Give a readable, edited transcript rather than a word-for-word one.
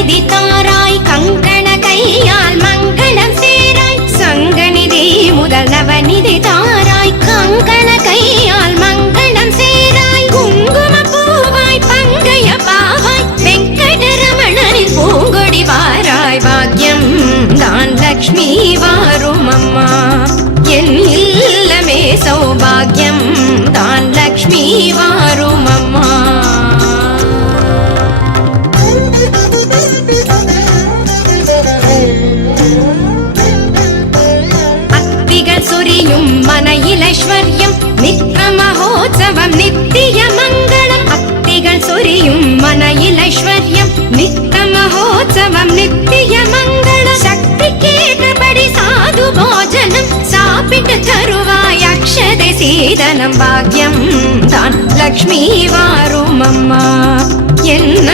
நவநிதி தாராய் கங்கண கையால் மங்களம் சேராய் சங்கநிதி முதல் நவநிதி தாராய் கங்கண கையால் மங்களம் சேராய் குங்கும பூவாய் பங்கைய பாவாய் வெங்கடரமணனின் பூங்கொடி வாராய் பாக்யம் தான் லக்ஷ்மி வாரும் அம்மா என் இல்லமே சௌபாகியம் தான் லக்ஷ்மி வாரும் அம்மா அத்திகள் சொரியும் மனையிலைஸ்வர்யம் நித்ய மகோத்சவம் நித்திய மங்களம் அத்திகள் சொரியும் மனையிலைஸ்வர்யம் நித்ய மகோத்சவம் நித்திய மங்களம் சக்தி கேட்டபடி சாது போஜனம் சாப்பிட்டு தருவாய் அக்ஷதை சீதனம் பாக்யம் தான் லக்ஷ்மி வாரும் அம்மா என்ன